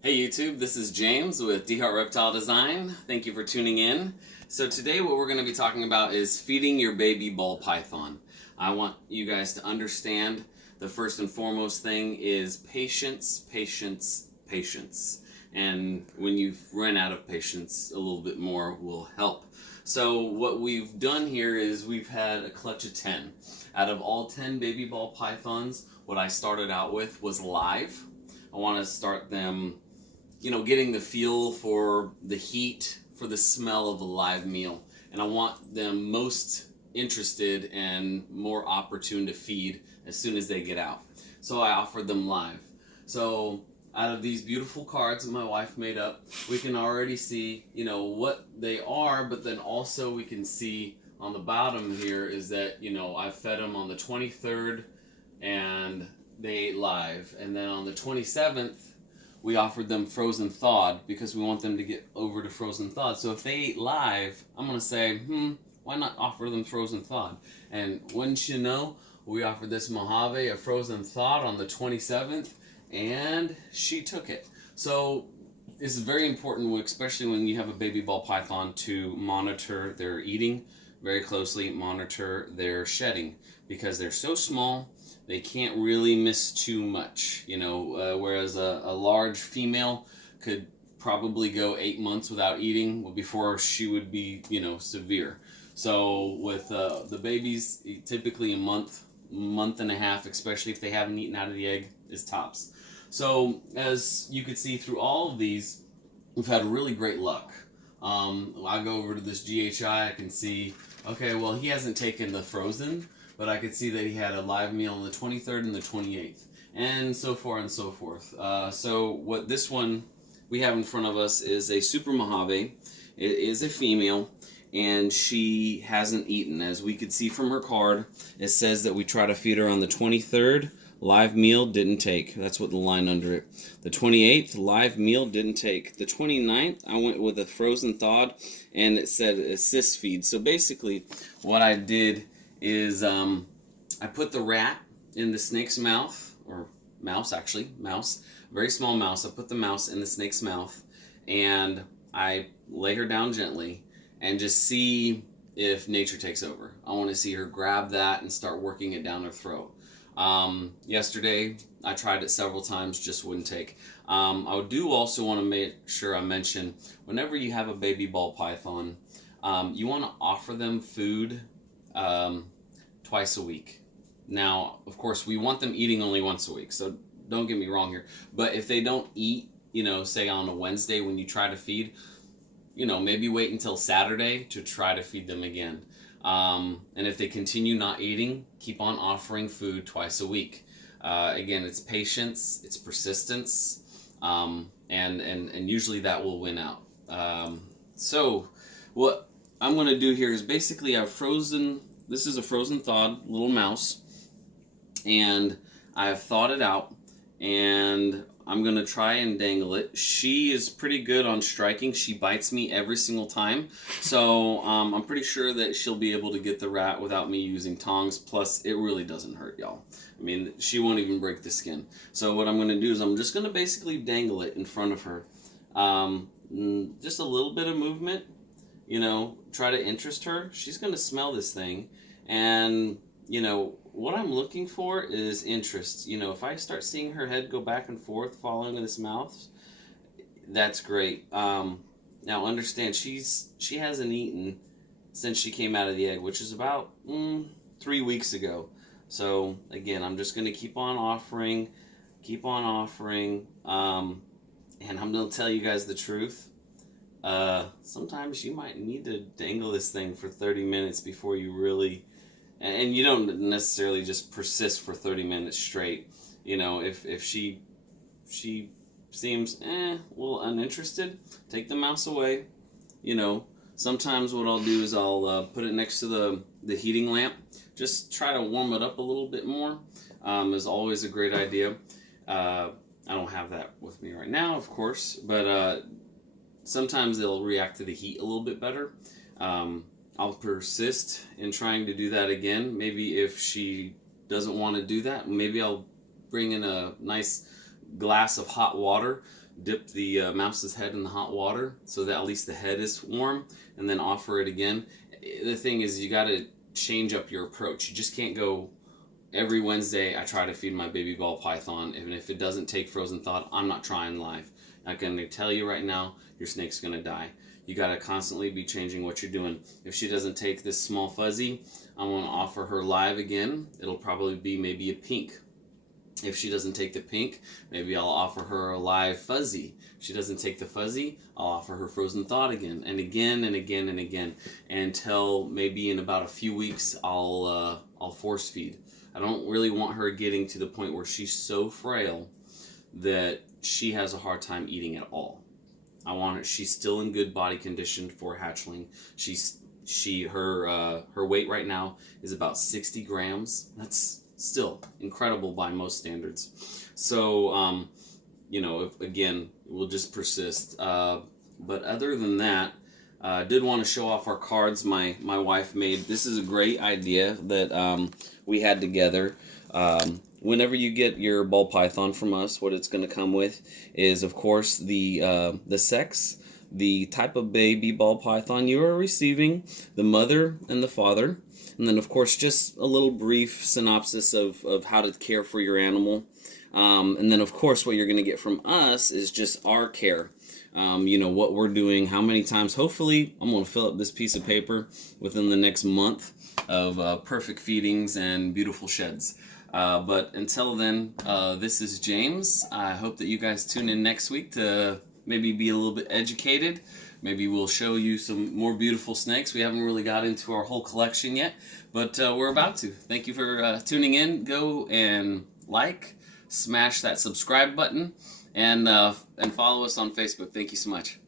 Hey YouTube, this is James with DHeart Reptile Design. Thank you for tuning in. So today what we're going to be talking about is feeding your baby ball python. I want you guys to understand the first and foremost thing is patience, patience, patience. And when you've run out of patience, a little bit more will help. So what we've done here is we've had a clutch of 10. Out of all 10 baby ball pythons, what I started out with was live. I want to start them getting the feel for the heat, for the smell of a live meal. And I want them most interested and more opportune to feed as soon as they get out. So I offered them live. So out of these beautiful cards that my wife made up, we can already see, what they are, but then also we can see on the bottom here is that, I fed them on the 23rd and they ate live. And then on the 27th, we offered them frozen thawed because we want them to get over to frozen thawed. So if they ate live, I'm going to say, why not offer them frozen thawed? And wouldn't you know, we offered this Mojave a frozen thawed on the 27th, and she took it. So it's very important, especially when you have a baby ball python, to monitor their eating very closely, monitor their shedding, because they're so small they can't really miss too much, whereas a large female could probably go 8 months without eating before she would be, severe. So with the babies, typically a month and a half, especially if they haven't eaten out of the egg, is tops. So as you could see through all of these, we've had really great luck. I go over to this GHI, I can see, okay, well, he hasn't taken the frozen, but I could see that he had a live meal on the 23rd and the 28th, and so far and so forth. So what this one we have in front of us is a Super Mojave. It is a female, and she hasn't eaten. As we could see from her card, it says that we try to feed her on the 23rd. Live meal didn't take. That's what the line under it. The 28th, live meal didn't take. The 29th, I went with a frozen thawed, and it said assist feed. So basically, what I did is I put the rat in the snake's mouth, or mouse actually, mouse, very small mouse. I put the mouse in the snake's mouth, and I lay her down gently and just see if nature takes over. I want to see her grab that and start working it down her throat. Yesterday, I tried it several times, just wouldn't take. I do also want to make sure I mention, whenever you have a baby ball python, you want to offer them food twice a week. Now, of course, we want them eating only once a week, so don't get me wrong here. But if they don't eat, say on a Wednesday when you try to feed, maybe wait until Saturday to try to feed them again. And if they continue not eating, keep on offering food twice a week. Again, it's patience, it's persistence, and usually that will win out. So what I'm going to do here is basically this is a frozen thawed little mouse, and I've thawed it out, and I'm going to try and dangle it. She is pretty good on striking. She bites me every single time. So I'm pretty sure that she'll be able to get the rat without me using tongs. Plus, it really doesn't hurt, y'all. I mean, she won't even break the skin. So what I'm going to do is I'm just going to basically dangle it in front of her. Just a little bit of movement, try to interest her. She's going to smell this thing. And, what I'm looking for is interest. If I start seeing her head go back and forth following this mouth, that's great. Now understand, she hasn't eaten since she came out of the egg, which is about 3 weeks ago. So again, I'm just going to keep on offering, and I'm going to tell you guys the truth. Sometimes you might need to dangle this thing for 30 minutes before you really, and you don't necessarily just persist for 30 minutes straight. If she seems a little uninterested, take the mouse away. Sometimes what I'll do is I'll put it next to the heating lamp. Just try to warm it up a little bit more. Is always a great idea. I don't have that with me right now, of course, but sometimes they'll react to the heat a little bit better. I'll persist in trying to do that again. Maybe if she doesn't want to do that, maybe I'll bring in a nice glass of hot water, dip the mouse's head in the hot water so that at least the head is warm, and then offer it again. The thing is, you got to change up your approach. You just can't go every Wednesday I try to feed my baby ball python, and if it doesn't take frozen thawed, I'm not trying live. I can tell you right now, your snake's gonna die. You gotta constantly be changing what you're doing. If she doesn't take this small fuzzy, I'm gonna offer her live again. It'll probably be maybe a pink. If she doesn't take the pink, maybe I'll offer her a live fuzzy. If she doesn't take the fuzzy, I'll offer her frozen thawed again, and again and again and again, until maybe in about a few weeks I'll force feed. I don't really want her getting to the point where she's so frail that she has a hard time eating at all. I want her. She's still in good body condition for hatchling. Her weight right now is about 60 grams. That's still incredible by most standards. So again, we'll just persist. But other than that, I did want to show off our cards my wife made. This is a great idea that we had together. Whenever you get your ball python from us, what it's going to come with is, of course, the sex, the type of baby ball python you are receiving, the mother and the father, and then, of course, just a little brief synopsis of how to care for your animal. And then, of course, what you're going to get from us is just our care. What we're doing, how many times. Hopefully, I'm going to fill up this piece of paper within the next month of perfect feedings and beautiful sheds. But until then, this is James. I hope that you guys tune in next week to maybe be a little bit educated. Maybe we'll show you some more beautiful snakes. We haven't really got into our whole collection yet, but we're about to. Thank you for tuning in. Go and smash that subscribe button, and follow us on Facebook. Thank you so much.